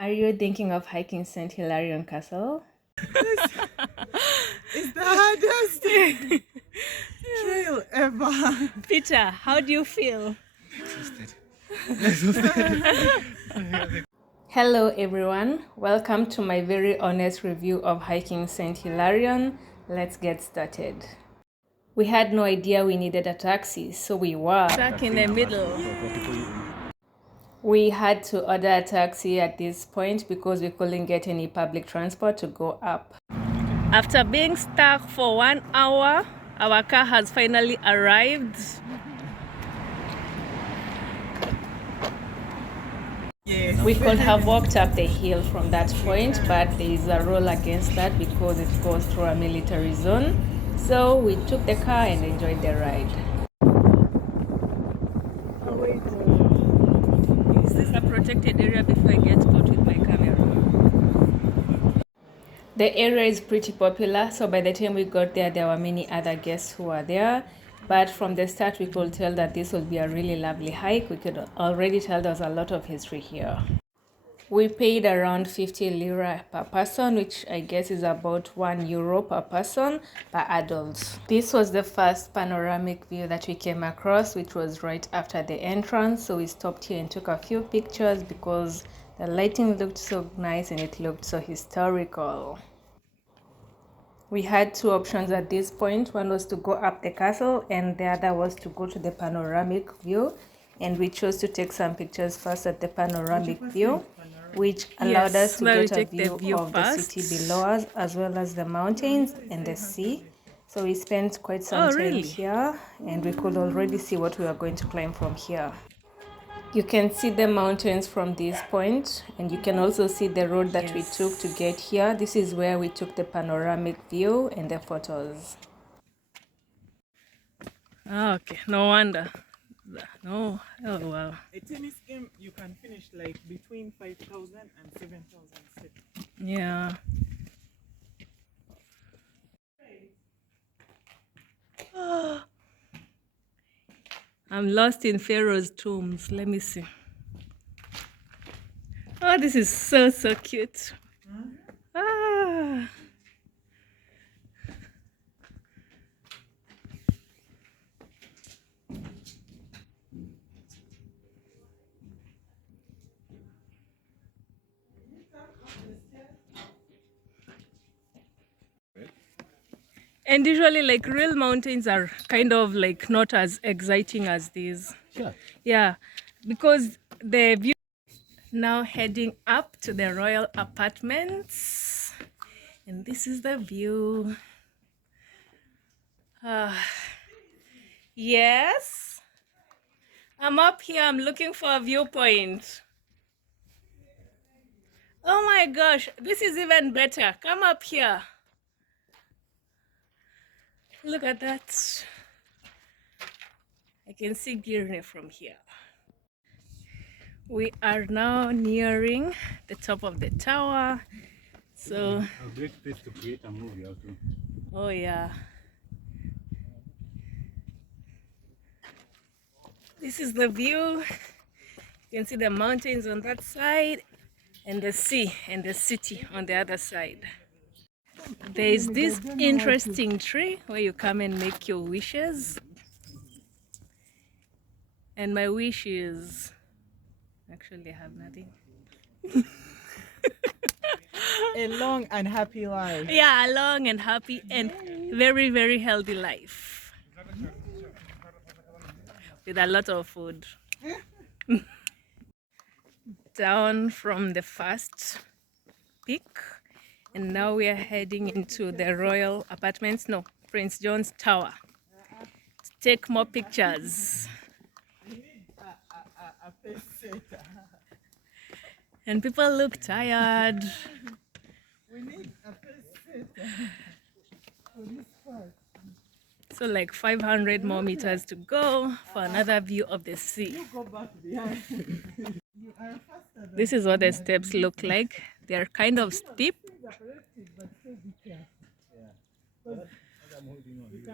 Are you thinking of hiking St. Hilarion Castle? It's the hardest trail ever. Peter, how do you feel? Hello everyone, welcome to my very honest review of hiking St. Hilarion. Let's get started. We had no idea we needed a taxi, so we were stuck in the middle. We had to order a taxi at this point because we couldn't get any public transport to go up. After being stuck for 1 hour, our car has finally arrived. Yes. We could have walked up the hill from that point, but there is a rule against that because it goes through a military zone. So we took the car and enjoyed the ride. Oh wait, is this a protected area before I get caught with my camera? The area is pretty popular, so by the time we got there, there were many other guests who were there. But from the start, we could tell that this would be a really lovely hike. We could already tell there was a lot of history here. We paid around 50 lira per person, which I guess is about €1 per person per adult. This was the first panoramic view that we came across, which was right after the entrance. So we stopped here and took a few pictures because the lighting looked so nice and it looked so historical. We had two options at this point. One was to go up the castle and the other was to go to the panoramic view. And we chose to take some pictures first at the panoramic view, which allowed us to get a view of the city below us, as well as the mountains and the sea. So we spent quite some time here, and we could already see what we were going to climb from here. You can see the mountains from this point, and you can also see the road that we took to get here. This is where we took the panoramic view and the photos. Okay, no wonder. No, oh wow. A tennis game, you can finish like between 5,000 and 7,000 steps. Yeah. I'm lost in Pharaoh's tombs. Let me see. Oh, this is so cute. Ah. And usually, like, real mountains are kind of like not as exciting as these. Sure. Yeah, because the view. Now heading up to the royal apartments, and this is the view. Yes, I'm up here. I'm looking for a viewpoint. Oh my gosh, this is even better. Come up here. Look at that. I can see Girne from here. We are now nearing the top of the tower. So, a great place to create a movie out of. Oh yeah. This is the view. You can see the mountains on that side and the sea and the city on the other side. There is this interesting tree where you come and make your wishes. And my wish is, actually I have nothing. A long and happy life. Yeah, a long and happy and very, very healthy life. With a lot of food. Down from the first peak, and now we are heading into the royal apartments, no, Prince John's Tower, to take more pictures. And people look tired. We need a face for this part. So like 500 more meters to go for another view of the sea. You go back behind. You are faster than This is what the steps look like. They are kind of steep.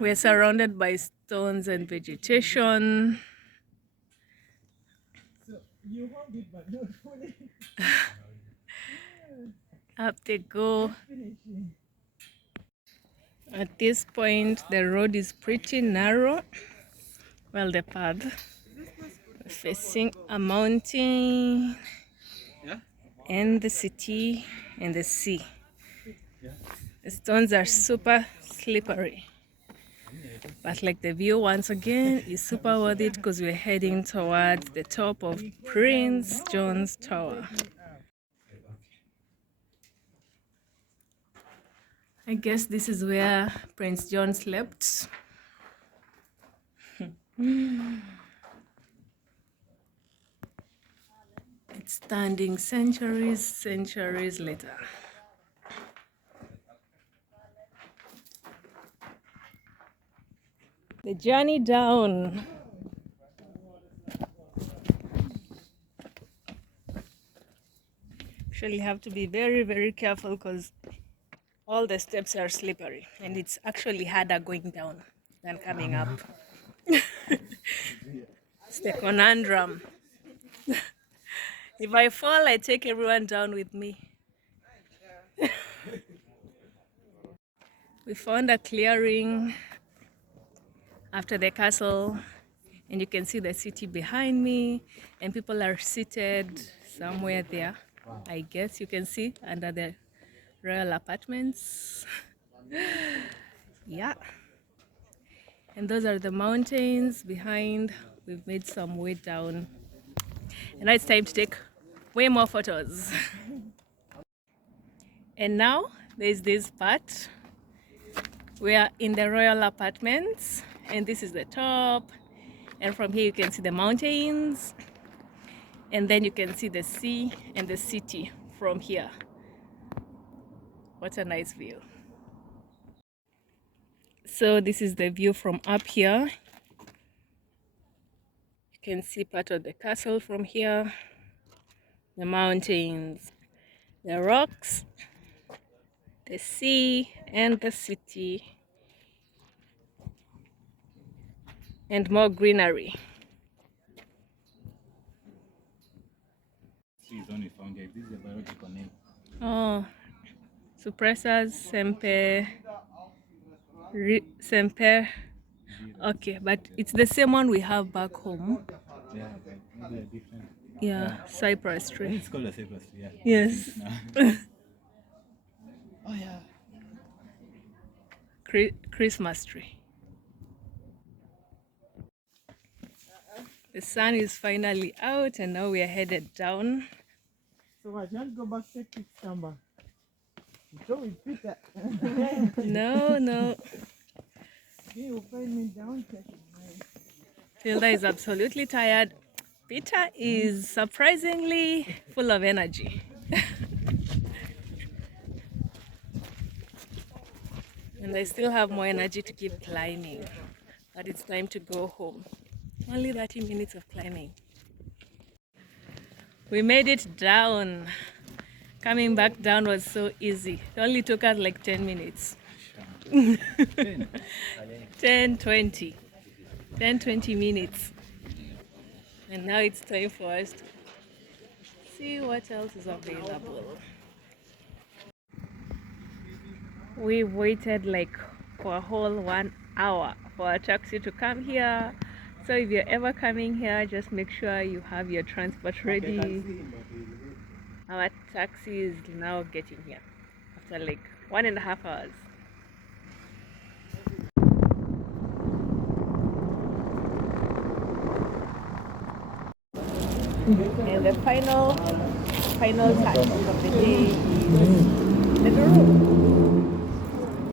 We're surrounded by stones and vegetation. So you hold it but not fully. Up they go. At this point, the road is pretty narrow. Well, the path. We're facing a mountain and the city and the sea. The stones are super slippery. But like the view once again is super worth it because we're heading towards the top of Prince John's Tower. I guess this is where Prince John slept. It's standing centuries later. The journey down. Actually have to be very careful because all the steps are slippery and it's actually harder going down than coming up. It's the conundrum. If I fall, I take everyone down with me. We found a clearing after the castle and you can see the city behind me and people are seated somewhere there. I guess you can see under the royal apartments. Yeah. And those are the mountains behind. We've made some way down. And now it's time to take way more photos. And now there's this part. We are in the royal apartments and this is the top. And from here you can see the mountains. And then you can see the sea and the city from here. What a nice view. So this is the view from up here. You can see part of the castle from here. The mountains, the rocks, the sea and the city. And more greenery. Trees only found here. This is a biological name. Oh, suppressors, semper. Okay, but it's the same one we have back home. Yeah, maybe a different. Yeah, Cyprus I think tree. it's called a Cyprus tree. Yeah. Yes. Oh yeah. Christmas tree. The sun is finally out and now we are headed down. So what? You want to go back take it, Samba? Show with Peter. No. He will find me down taking mine. Tilda is absolutely tired. Peter is surprisingly full of energy. And I still have more energy to keep climbing. But it's time to go home. Only 30 minutes of climbing. We made it down. Coming back down was so easy. It only took us like 10 minutes. 10, 20 minutes. And now it's time for us to see what else is available. We waited like for a whole 1 hour for a taxi to come here. So if you're ever coming here, just make sure you have your transport ready. Our taxi is now getting here after like 1.5 hours. And the final touch of the day is the room.